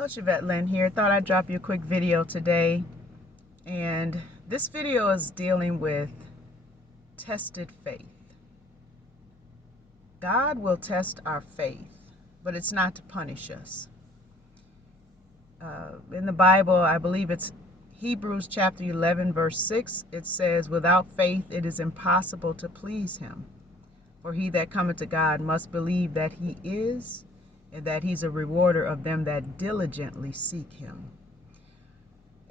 Coach Yvette Lynn here. Thought I'd drop you a quick video today. And this video is dealing with tested faith. God will test our faith, but it's not to punish us. In the Bible, I believe it's Hebrews chapter 11, verse 6. It says, "Without faith it is impossible to please him. For he that cometh to God must believe that he is, and that he's a rewarder of them that diligently seek him."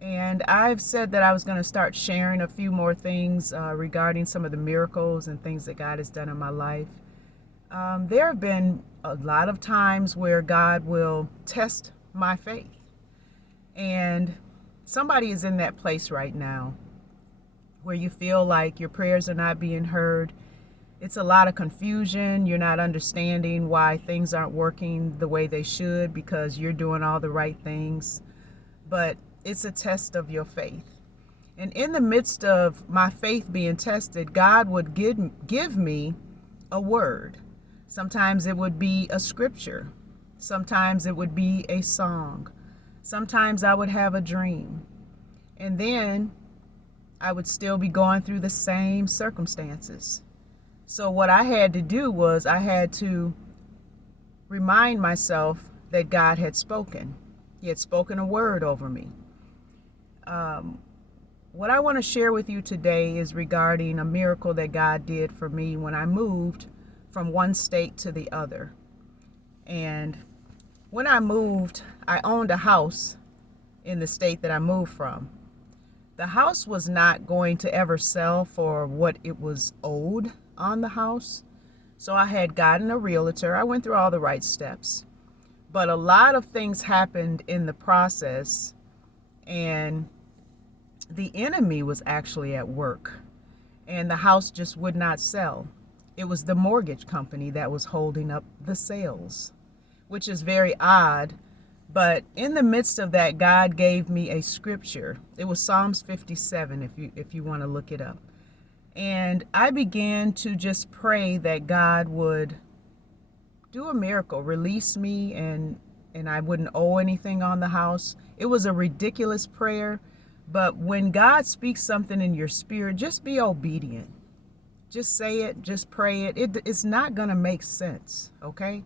And I've said that I was going to start sharing a few more things regarding some of the miracles and things that God has done in my life. There have been a lot of times where God will test my faith. And somebody is in that place right now where you feel like your prayers are not being heard. It's a lot of confusion. You're not understanding why things aren't working the way they should because you're doing all the right things. But it's a test of your faith. And in the midst of my faith being tested, God would give me a word. Sometimes it would be a scripture. Sometimes it would be a song. Sometimes I would have a dream. And then I would still be going through the same circumstances. So what I had to do was I had to remind myself that God had spoken. He had spoken a word over me. What I want to share with you today is regarding a miracle that God did for me when I moved from one state to the other. And when I moved, I owned a house in the state that I moved from. The house was not going to ever sell for what it was owed on the house. So I had gotten a realtor. I went through all the right steps. But a lot of things happened in the process, and the enemy was actually at work, and the house just would not sell. It was the mortgage company that was holding up the sales, which is very odd. But in the midst of that, God gave me a scripture. It was Psalms 57, if you want to look it up. And I began to just pray that God would do a miracle, release me, and I wouldn't owe anything on the house. It was a ridiculous prayer, but when God speaks something in your spirit, just be obedient. Just say it, just pray it. It's not going to make sense, okay?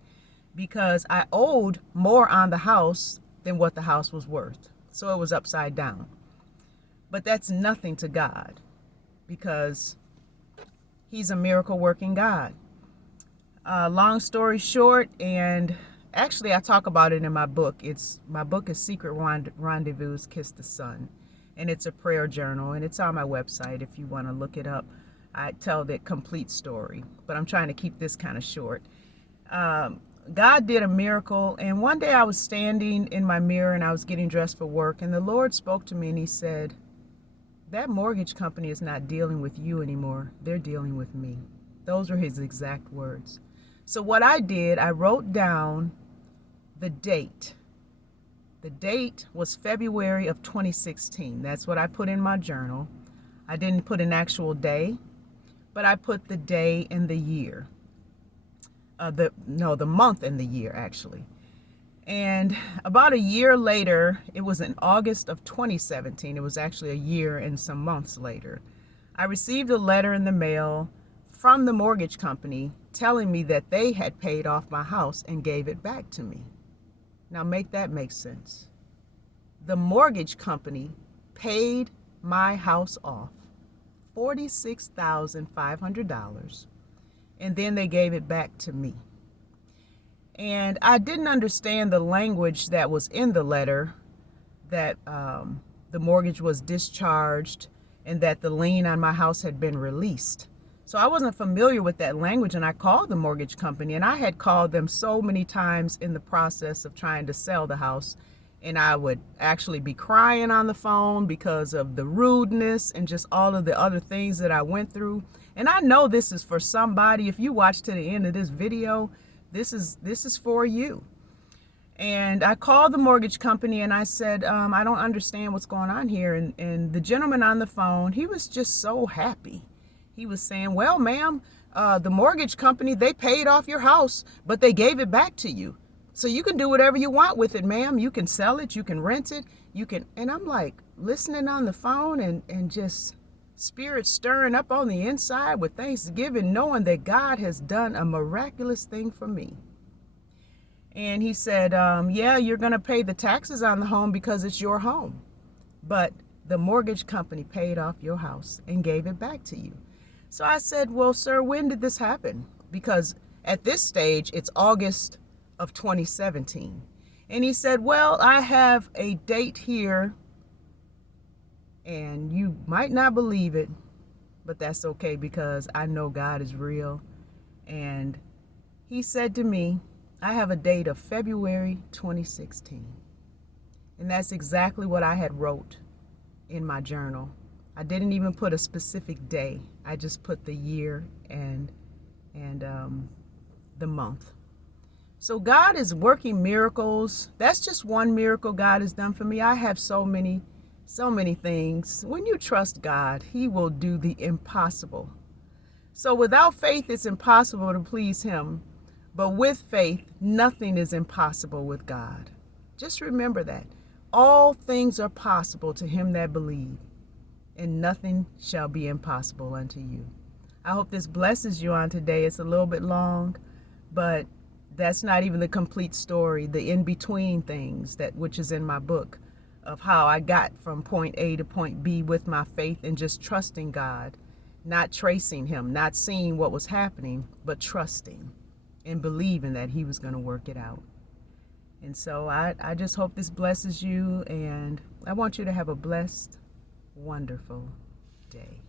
Because I owed more on the house than what the house was worth. So it was upside down. But that's nothing to God, because he's a miracle working God. Long story short, and actually I talk about it in my book. My book is Secret Rendezvous, Kiss the Sun. And it's a prayer journal, and it's on my website if you want to look it up. I tell the complete story, but I'm trying to keep this kind of short. God did a miracle, and one day I was standing in my mirror and I was getting dressed for work, and the Lord spoke to me and he said, "That mortgage company is not dealing with you anymore. They're dealing with me." Those were his exact words. So what I did, I wrote down the date. The date was February of 2016. That's what I put in my journal. I didn't put an actual day, but I put the day and the year. The month and the year, actually. And about a year later, it was in August of 2017. It was actually a year and some months later. I received a letter in the mail from the mortgage company telling me that they had paid off my house and gave it back to me. Now make that make sense. The mortgage company paid my house off $46,500, and then they gave it back to me. And I didn't understand the language that was in the letter, that the mortgage was discharged and that the lien on my house had been released. So I wasn't familiar with that language, and I called the mortgage company, and I had called them so many times in the process of trying to sell the house, and I would actually be crying on the phone because of the rudeness and just all of the other things that I went through. And I know this is for somebody. If you watch to the end of this video, this is for you. And I called the mortgage company and I said, I don't understand what's going on here. And the gentleman on the phone, he was just so happy. He was saying, "Well, ma'am, the mortgage company, they paid off your house, but they gave it back to you." So you can do whatever you want with it, ma'am. You can sell it, you can rent it, you can. And I'm like listening on the phone and just spirit stirring up on the inside with thanksgiving, knowing that God has done a miraculous thing for me. And he said, yeah, you're going to pay the taxes on the home because it's your home. But the mortgage company paid off your house and gave it back to you. So I said, well, sir, when did this happen? Because at this stage, it's August of 2017. And he said, well, I have a date here, and you might not believe it, but that's okay because I know God is real. And he said to me, I have a date of February 2016. And that's exactly what I had wrote in my journal. I didn't even put a specific day. I just put the year and the month. So God is working miracles. That's just one miracle God has done for me. I have so many things. When you trust God, he will do the impossible. So without faith, it's impossible to please him. But with faith, nothing is impossible with God. Just remember that. All things are possible to him that believe, and nothing shall be impossible unto you. I hope this blesses you on today. It's a little bit long, but that's not even the complete story, the in-between things which is in my book of how I got from point A to point B with my faith and just trusting God, not tracing him, not seeing what was happening, but trusting and believing that he was going to work it out. And so I just hope this blesses you, and I want you to have a blessed, wonderful day.